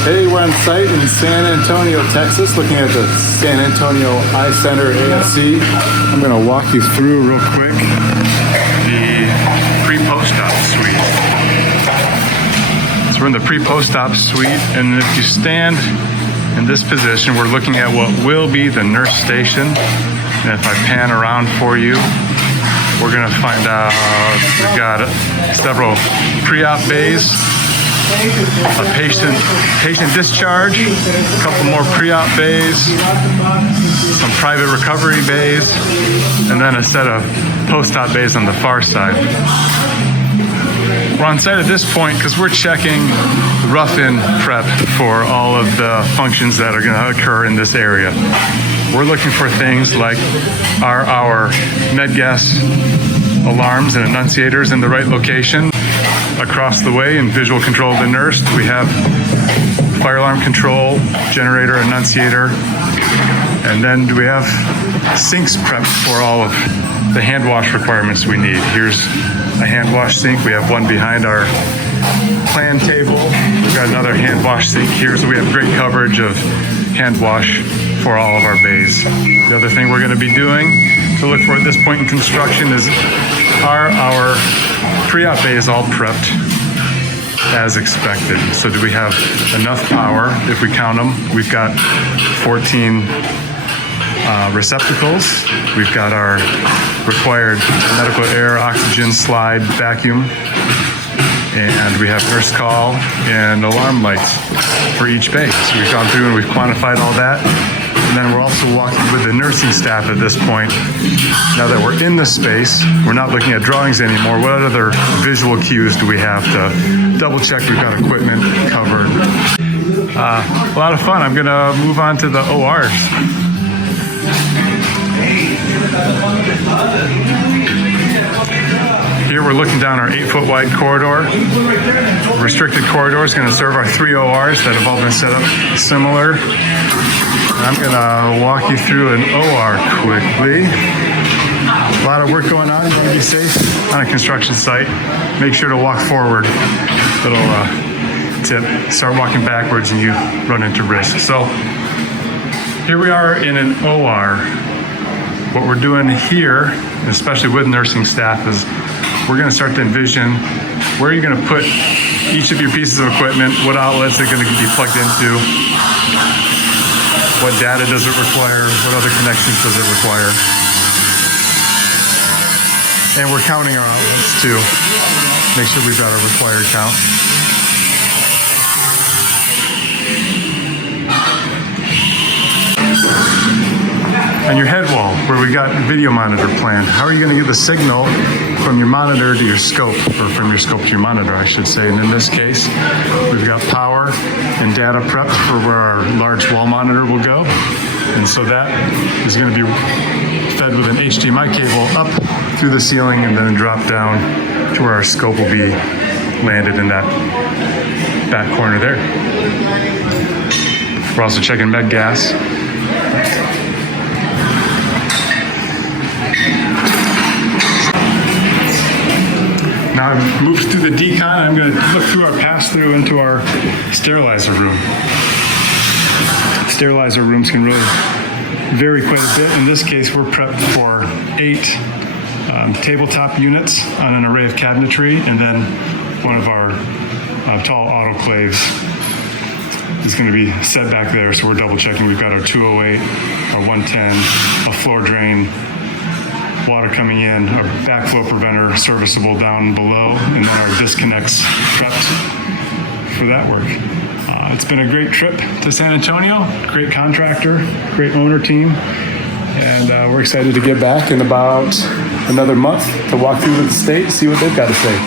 Hey, we're on site in San Antonio, Texas, looking at the San Antonio Eye Center ASC. I'm going to walk you through real quick the pre-post-op suite. So we're in the pre-post-op suite, and if you stand in this position, we're looking at what will be the nurse station. And if I pan around for you, we're going to find out we've got several pre-op bays, a patient discharge, a couple more pre-op bays, some private recovery bays, and then a set of post-op bays on the far side. We're on site at this point because we're checking rough-in prep for all of the functions that are going to occur in this area. We're looking for things like our med gas alarms and enunciators in the right location. Across the way, in visual control of the nurse, we have fire alarm control, generator, enunciator, and then we have sinks prepped for all of the hand wash requirements we need. Here's a hand wash sink. We have one behind our plan table. We've got another hand wash sink here, so we have great coverage of hand wash for all of our bays. The other thing we're going to be doing to look for at this point in construction is are our pre-op bays all prepped as expected? So do we have enough power? If we count them, we've got 14 receptacles. We've got our required medical air, oxygen, slide, vacuum, and we have nurse call and alarm lights for each bay. So we've gone through and we've quantified all that. And then we're also walking with the nursing staff at this point. Now that we're in the space, we're not looking at drawings anymore. What other visual cues do we have to double check we've got equipment covered? A lot of fun. I'm gonna move on to the ORs. Here we're looking down our 8-foot wide corridor. Restricted corridor is going to serve our 3 ORs that have all been set up similar. I'm going to walk you through an OR quickly. A lot of work going on. You want to be safe on a construction site. Make sure to walk forward. Little tip. Start walking backwards and you run into risk. So here we are in an OR. What we're doing here, especially with nursing staff, is we're going to start to envision where you're going to put each of your pieces of equipment, what outlets are going to be plugged into, what data does it require, what other connections does it require. And we're counting our outlets too. Make sure we've got our required count. On your head wall, where we got video monitor planned, how are you going to get the signal from your monitor to your scope, or from your scope to your monitor, I should say. And in this case, we've got power and data prepped for where our large wall monitor will go. And so that is going to be fed with an HDMI cable up through the ceiling and then drop down to where our scope will be landed in that back corner there. We're also checking med gas. Now I've moved through the decon. I'm going to look through our pass-through into our sterilizer room. Sterilizer rooms can really vary quite a bit. In this case, we're prepped for 8 tabletop units on an array of cabinetry, and then one of our tall autoclaves is going to be set back there. So we're double checking. We've got our 208, our 110, a floor drain, water coming in, our backflow preventer serviceable down below, and then our disconnects prepped for that work. It's been a great trip to San Antonio, great contractor, great owner team, and we're excited to get back in about another month to walk through the state, see what they've got to say.